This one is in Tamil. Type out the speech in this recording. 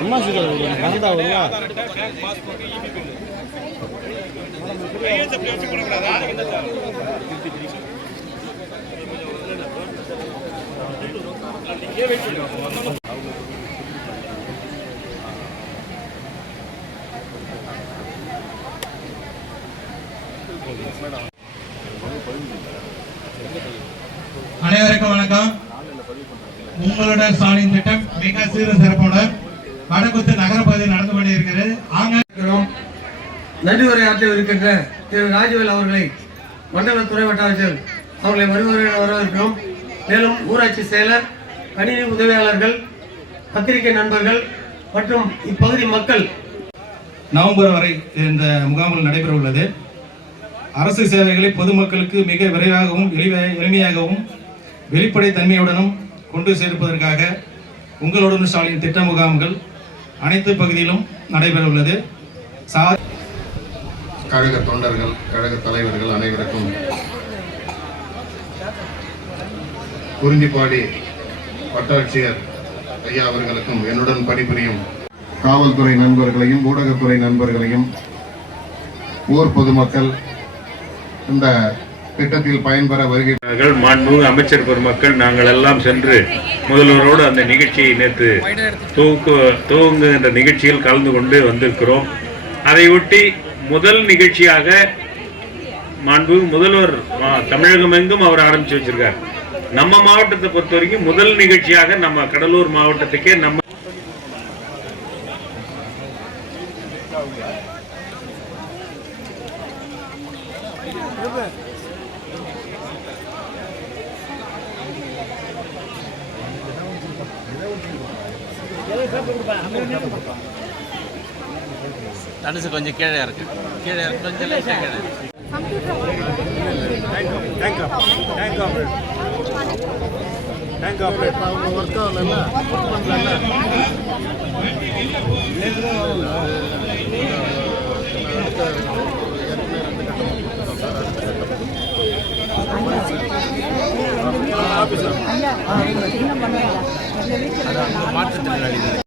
அம்மா சீக்கிரம் கரண்டா வருவா மேடம் அனைவருக்கும் வணக்கம். உங்களுடன் ஸ்டாலின் திட்டம் மிக சீர சிறப்புடன் வடக்குத்து நகர பகுதியில் நடந்து கொண்டிருக்கிறது. ஆங்க இருக்கிறோம். நன்றியுரை ஆற்ற இருக்கின்ற திரு ராஜவேல் அவர்களை மண்டல துறை வட்டாரத்தில் அவர்களை வருவரை வரவேற்கிறோம். மேலும் ஊராட்சி செயலர் கணினி உதவியாளர்கள் பத்திரிகை நண்பர்கள் மற்றும் இப்பகுதி மக்கள் நவம்பர் வரை இந்த முகாமில் நடைபெற உள்ளது அரசு சேவைகளை பொதுமக்களுக்கு மிக விரைவாகவும் எளிமையாக எளிமையாகவும் வெளிப்படை தன்மையுடனும் கொண்டு சேர்ப்பதற்காக உங்களுடன் ஸ்டாலின் திட்ட முகாம்கள் அனைத்து பகுதியிலும் நடைபெற உள்ளது சா கழக தொண்டர்கள் கழக தலைவர்கள் அனைவருக்கும் குறிஞ்சிப்பாடி வட்டாட்சியர் ஐயா அவர்களுக்கும் என்னுடன் பணிபுரியும் காவல்துறை நண்பர்களையும் ஊடகத்துறை நண்பர்களையும் ஊர் பொதுமக்கள் இந்த திட்டத்தில் பயன்பெற வருகிறார்கள். மாண்புமிகு அமைச்சர் பெருமக்கள் நாங்கள் எல்லாம் சென்று முதல்வரோடு அந்த நிகழ்ச்சியை நேற்று துவக்கு துவங்குகின்ற நிகழ்ச்சியில் கலந்து கொண்டு வந்திருக்கிறோம். அதையொட்டி முதல் நிகழ்ச்சியாக மாண்புமிகு முதல்வர் மா- தமிழகம் எங்கும் அவர் ஆரம்பிச்சு வச்சிருக்கார். நம்ம மாவட்டத்தை பொறுத்த வரைக்கும் முதல் நிகழ்ச்சியாக நம்ம கடலூர் மாவட்டத்துக்கே நம்ம தனுசு கொஞ்சம் கீழே இருக்கு கீழே இருக்கு கொஞ்சம் லேசாக கீழே இருக்கு. மாற்றுத்திறனாளிகள்.